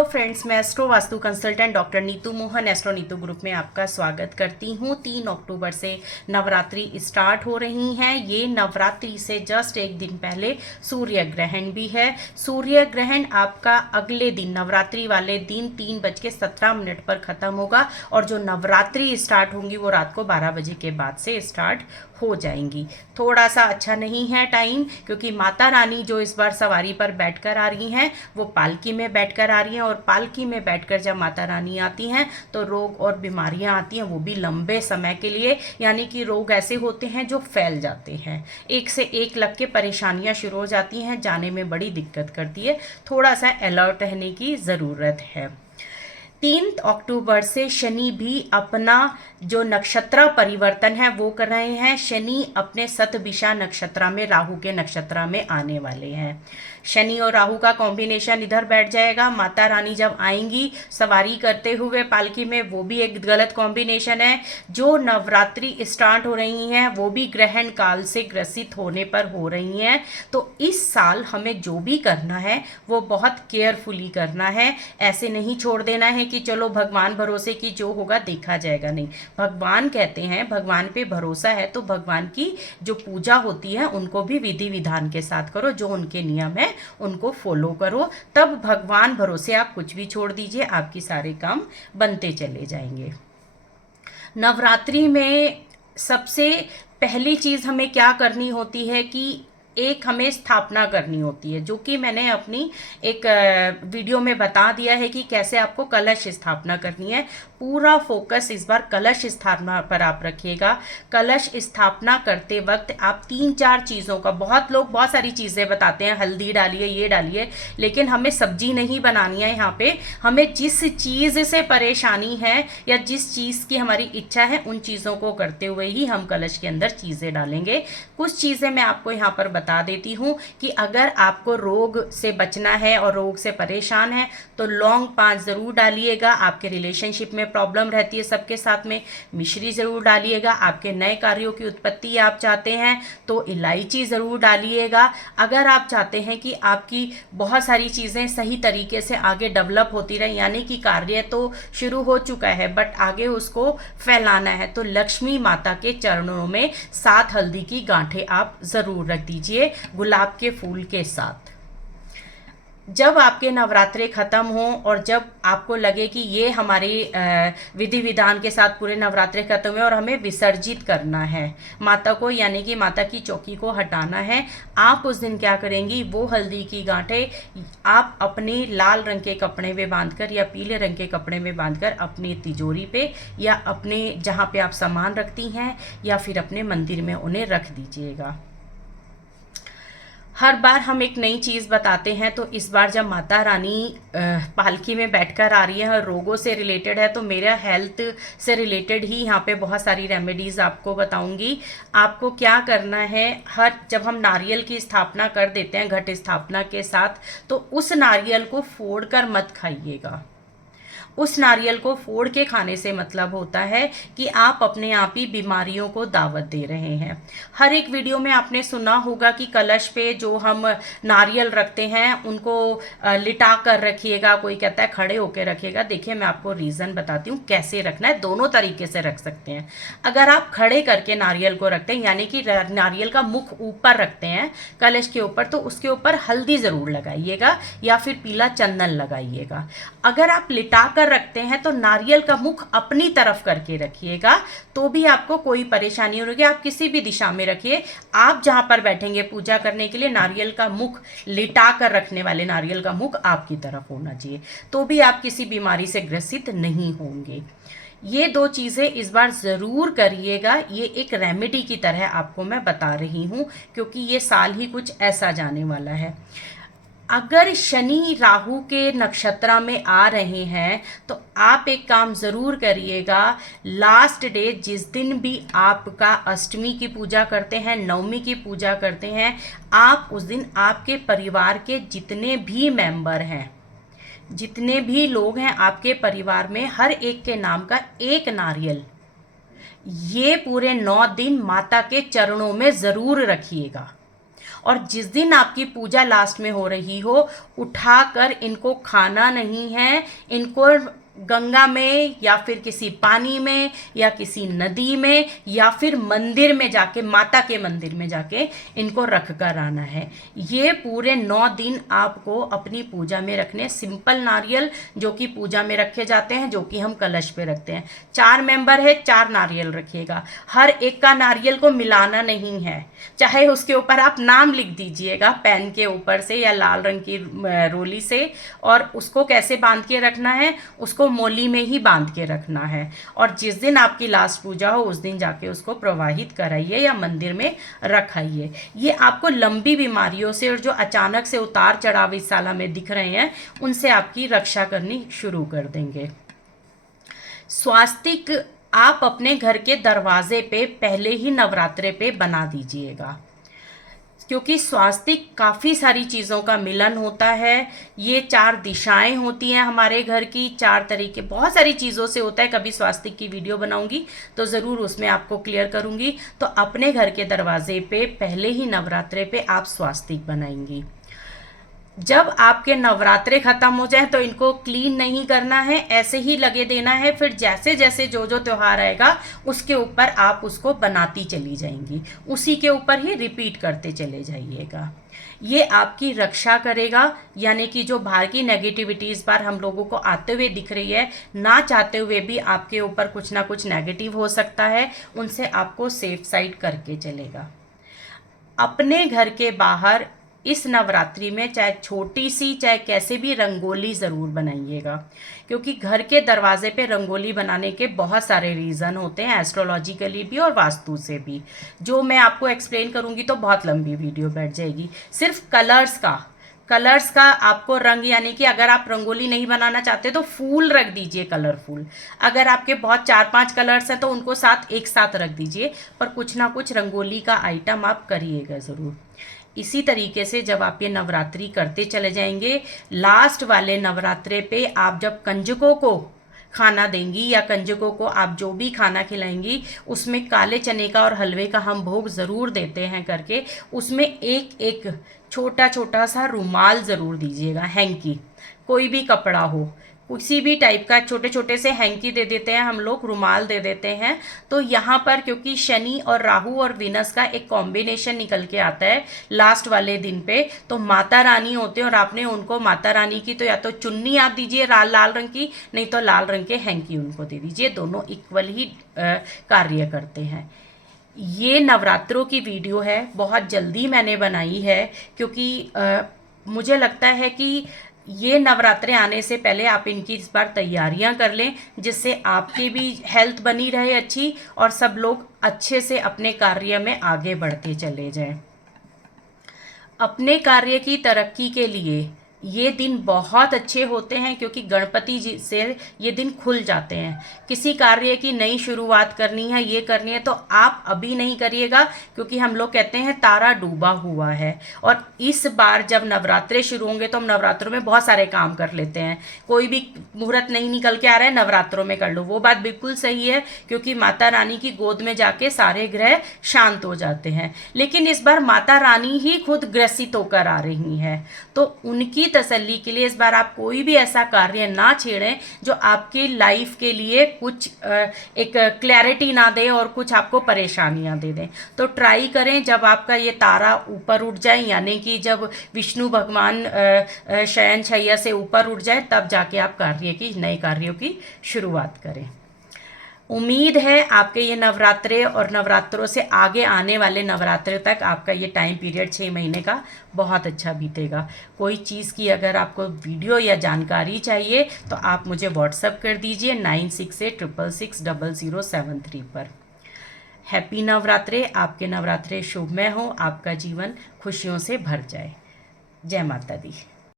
Hello friends, मैं astro vastu consultant doctor Neetu Mohan astro Neetu group में आपका स्वागत करती हूँ। 3 अक्टूबर से नवरात्रि स्टार्ट हो रही हैं। ये नवरात्रि से जस्ट एक दिन पहले सूर्य ग्रहण भी है। सूर्य ग्रहण आपका अगले दिन नवरात्रि वाले दिन 3:17 पर ख़त्म होगा और जो नवरात्रि स्टार्ट होंगी वो रात को 12 बजे के बाद से स्टार्ट हो जाएंगी। थोड़ा सा अच्छा नहीं है टाइम, क्योंकि माता रानी जो इस बार सवारी पर बैठकर आ रही हैं वो पालकी में बैठकर आ रही हैं, और पालकी में बैठकर जब माता रानी आती हैं तो रोग और बीमारियां आती हैं, वो भी लंबे समय के लिए। यानी कि रोग ऐसे होते हैं जो फैल जाते हैं, एक से एक लग के परेशानियां शुरू हो जाती हैं, जाने में बड़ी दिक्कत करती है। थोड़ा सा अलर्ट रहने की ज़रूरत है। 3 अक्टूबर से शनि भी अपना जो नक्षत्र परिवर्तन है वो कर रहे हैं। शनि अपने शतभिषा नक्षत्र में, राहु के नक्षत्र में आने वाले हैं। शनि और राहु का कॉम्बिनेशन इधर बैठ जाएगा। माता रानी जब आएंगी सवारी करते हुए पालकी में, वो भी एक गलत कॉम्बिनेशन है। जो नवरात्रि स्टार्ट हो रही हैं वो भी ग्रहण काल से ग्रसित होने पर हो रही हैं। तो इस साल हमें जो भी करना है वो बहुत केयरफुली करना है। ऐसे नहीं छोड़ देना है कि चलो भगवान भरोसे की जो होगा देखा जाएगा। नहीं, भगवान कहते हैं, भगवान पे भरोसा है तो भगवान की जो पूजा होती है उनको भी विधि विधान के साथ करो, जो उनके नियम है उनको फॉलो करो। तब भगवान भरोसे आप कुछ भी छोड़ दीजिए, आपकी सारे काम बनते चले जाएंगे। नवरात्रि में सबसे पहली चीज हमें क्या करनी होती है कि एक हमें स्थापना करनी होती है, जो कि मैंने अपनी एक वीडियो में बता दिया है कि कैसे आपको कलश स्थापना करनी है। पूरा फोकस इस बार कलश स्थापना पर आप रखिएगा। कलश स्थापना करते वक्त आप 3-4 चीज़ों का, बहुत लोग बहुत सारी चीज़ें बताते हैं, हल्दी डालिए, ये डालिए, लेकिन हमें सब्जी नहीं बनानी है। यहाँ पे हमें जिस चीज़ से परेशानी है या जिस चीज़ की हमारी इच्छा है उन चीज़ों को करते हुए ही हम कलश के अंदर चीज़ें डालेंगे। कुछ चीज़ें मैं आपको यहाँ पर बता देती हूँ कि अगर आपको रोग से बचना है और रोग से परेशान है तो लौंग 5 ज़रूर डालिएगा। आपके रिलेशनशिप में प्रॉब्लम रहती है सबके साथ में, मिश्री ज़रूर डालिएगा। आपके नए कार्यों की उत्पत्ति आप चाहते हैं तो इलायची ज़रूर डालिएगा। अगर आप चाहते हैं कि आपकी बहुत सारी चीज़ें सही तरीके से आगे डेवलप होती रहें, यानी कि कार्य तो शुरू हो चुका है बट आगे उसको फैलाना है, तो लक्ष्मी माता के चरणों में 7 हल्दी की गांठें आप ज़रूर रख दीजिए गुलाब के फूल के साथ। जब आपके नवरात्रे खत्म हो और जब आपको लगे कि ये हमारे विधि विधान के साथ पूरे नवरात्रे खत्म हुए और हमें विसर्जित करना है माता को, यानी कि माता की चौकी को हटाना है, आप उस दिन क्या करेंगी, वो हल्दी की गांठें आप अपने लाल रंग के कपड़े में बांधकर या पीले रंग के कपड़े में बांधकर अपनी तिजोरी पे या अपने जहाँ पे आप सामान रखती हैं या फिर अपने मंदिर में उन्हें रख दीजिएगा। हर बार हम एक नई चीज़ बताते हैं, तो इस बार जब माता रानी पालकी में बैठकर आ रही है और रोगों से रिलेटेड है, तो मेरा हेल्थ से रिलेटेड ही यहाँ पे बहुत सारी रेमेडीज़ आपको बताऊंगी। आपको क्या करना है, जब हम नारियल की स्थापना कर देते हैं घट स्थापना के साथ, तो उस नारियल को फोड़कर मत खाइएगा। उस नारियल को फोड़ के खाने से मतलब होता है कि आप अपने आप ही बीमारियों को दावत दे रहे हैं। हर एक वीडियो में आपने सुना होगा कि कलश पे जो हम नारियल रखते हैं उनको लिटा कर रखिएगा, कोई कहता है खड़े होकर रखिएगा। देखिए, मैं आपको रीज़न बताती हूँ कैसे रखना है। दोनों तरीके से रख सकते हैं। अगर आप खड़े करके नारियल को रखते हैं, यानी कि नारियल का मुख ऊपर रखते हैं कलश के ऊपर, तो उसके ऊपर हल्दी ज़रूर लगाइएगा या फिर पीला चंदन लगाइएगा। अगर आप लिटा कर रखते हैं तो नारियल का मुख अपनी तरफ करके रखिएगा, तो भी आपको कोई परेशानी नहीं होगी। आप किसी भी दिशा में रखिए, आप जहां पर बैठेंगे पूजा करने के लिए, नारियल का मुख लिटा कर रखने वाले नारियल का मुख आपकी तरफ होना चाहिए, तो भी आप किसी बीमारी से ग्रसित नहीं होंगे। ये 2 चीज़ें इस बार ज़रूर करिएगा। ये एक रेमेडी की तरह आपको मैं बता रही हूँ, क्योंकि ये साल ही कुछ ऐसा जाने वाला है। अगर शनि राहु के नक्षत्र में आ रहे हैं तो आप एक काम ज़रूर करिएगा। लास्ट डे जिस दिन भी आपका अष्टमी की पूजा करते हैं, नवमी की पूजा करते हैं, आप उस दिन आपके परिवार के जितने भी मेंबर हैं, जितने भी लोग हैं आपके परिवार में, हर एक के नाम का एक नारियल ये पूरे 9 दिन माता के चरणों में ज़रूर रखिएगा। और जिस दिन आपकी पूजा लास्ट में हो रही हो, उठाकर इनको खाना नहीं है, इनको गंगा में या फिर किसी पानी में या किसी नदी में या फिर मंदिर में जाके, माता के मंदिर में जाके इनको रख कर आना है। ये पूरे 9 दिन आपको अपनी पूजा में रखने। सिंपल नारियल जो कि पूजा में रखे जाते हैं, जो कि हम कलश पे रखते हैं, 4 मेंबर है, 4 नारियल रखिएगा। हर एक का नारियल को मिलाना नहीं है, चाहे उसके ऊपर आप नाम लिख दीजिएगा पेन के ऊपर से या लाल रंग की रोली से। और उसको कैसे बांध के रखना है, उसको मोली में ही बांध के रखना है। और जिस दिन आपकी लास्ट पूजा हो उस दिन जाके उसको प्रवाहित कराइए या मंदिर में रखाइए। ये आपको लंबी बीमारियों से और जो अचानक से उतार चढ़ाव इस साल में दिख रहे हैं, उनसे आपकी रक्षा करनी शुरू कर देंगे। स्वास्तिक आप अपने घर के दरवाजे पे पहले ही नवरात्रे पे बना दीजिएगा, क्योंकि स्वास्तिक काफ़ी सारी चीज़ों का मिलन होता है। ये 4 दिशाएं होती हैं हमारे घर की, 4 तरीके, बहुत सारी चीज़ों से होता है। कभी स्वास्तिक की वीडियो बनाऊंगी तो ज़रूर उसमें आपको क्लियर करूंगी। तो अपने घर के दरवाजे पे पहले ही नवरात्रे पे आप स्वास्तिक बनाएंगी। जब आपके नवरात्रे खत्म हो जाए तो इनको क्लीन नहीं करना है, ऐसे ही लगे देना है। फिर जैसे जैसे जो जो त्यौहार आएगा उसके ऊपर आप उसको बनाती चली जाएंगी, उसी के ऊपर ही रिपीट करते चले जाइएगा। ये आपकी रक्षा करेगा, यानी कि जो बाहर की नेगेटिविटी इस बार हम लोगों को आते हुए दिख रही है, ना चाहते हुए भी आपके ऊपर कुछ ना कुछ नेगेटिव हो सकता है, उनसे आपको सेफ साइड करके चलेगा। अपने घर के बाहर इस नवरात्रि में चाहे छोटी सी चाहे कैसे भी रंगोली ज़रूर बनाइएगा, क्योंकि घर के दरवाजे पे रंगोली बनाने के बहुत सारे रीज़न होते हैं, एस्ट्रोलॉजिकली भी और वास्तु से भी, जो मैं आपको एक्सप्लेन करूँगी तो बहुत लंबी वीडियो बैठ जाएगी। सिर्फ कलर्स का आपको रंग, यानी कि अगर आप रंगोली नहीं बनाना चाहते तो फूल रख दीजिए कलरफुल। अगर आपके बहुत 4-5 कलर्स हैं तो उनको एक साथ रख दीजिए, पर कुछ ना कुछ रंगोली का आइटम आप करिएगा ज़रूर। इसी तरीके से जब आप ये नवरात्रि करते चले जाएंगे, लास्ट वाले नवरात्रे पे आप जब कंजकों को खाना देंगी या कंजकों को आप जो भी खाना खिलाएंगी, उसमें काले चने का और हलवे का हम भोग ज़रूर देते हैं करके, उसमें एक एक छोटा छोटा सा रुमाल ज़रूर दीजिएगा, हैंकी, कोई भी कपड़ा हो, किसी भी टाइप का छोटे छोटे से हैंकी दे देते हैं हम लोग, रुमाल दे देते हैं। तो यहाँ पर क्योंकि शनि और राहु और विनस का एक कॉम्बिनेशन निकल के आता है लास्ट वाले दिन पे, तो माता रानी होते हैं और आपने उनको माता रानी की तो या तो चुन्नी आप दीजिए लाल रंग की, नहीं तो लाल रंग के हैंकी उनको दे दीजिए, दोनों इक्वल ही कार्य करते हैं। ये नवरात्रों की वीडियो है, बहुत जल्दी मैंने बनाई है, क्योंकि मुझे लगता है कि ये नवरात्रे आने से पहले आप इनकी इस बार तैयारियां कर लें, जिससे आपकी भी हेल्थ बनी रहे अच्छी और सब लोग अच्छे से अपने कार्य में आगे बढ़ते चले जाएं। अपने कार्य की तरक्की के लिए ये दिन बहुत अच्छे होते हैं, क्योंकि गणपति जी से ये दिन खुल जाते हैं। किसी कार्य की नई शुरुआत करनी है, ये करनी है, तो आप अभी नहीं करिएगा, क्योंकि हम लोग कहते हैं तारा डूबा हुआ है। और इस बार जब नवरात्रे शुरू होंगे तो हम नवरात्रों में बहुत सारे काम कर लेते हैं, कोई भी मुहूर्त नहीं निकल के आ रहा है नवरात्रों में कर लो, वो बात बिल्कुल सही है, क्योंकि माता रानी की गोद में जाके सारे ग्रह शांत हो जाते हैं। लेकिन इस बार माता रानी ही खुद ग्रसित होकर आ रही हैं, तो उनकी तसल्ली के लिए इस बार आप कोई भी ऐसा कार्य ना छेड़ें जो आपकी लाइफ के लिए कुछ एक क्लैरिटी ना दे और कुछ आपको परेशानियां दे दें। तो ट्राई करें जब आपका ये तारा ऊपर उठ जाए, यानी कि जब विष्णु भगवान शयन शैया से ऊपर उठ जाए, तब जाके आप नए कार्यों की शुरुआत करें। उम्मीद है आपके ये नवरात्रे और नवरात्रों से आगे आने वाले नवरात्रे तक आपका ये टाइम पीरियड 6 महीने का बहुत अच्छा बीतेगा। कोई चीज़ की अगर आपको वीडियो या जानकारी चाहिए तो आप मुझे व्हाट्सअप कर दीजिए 9686660073 पर। हैप्पी नवरात्रे, आपके नवरात्रे शुभमय हो, आपका जीवन खुशियों से भर जाए। जय माता दी।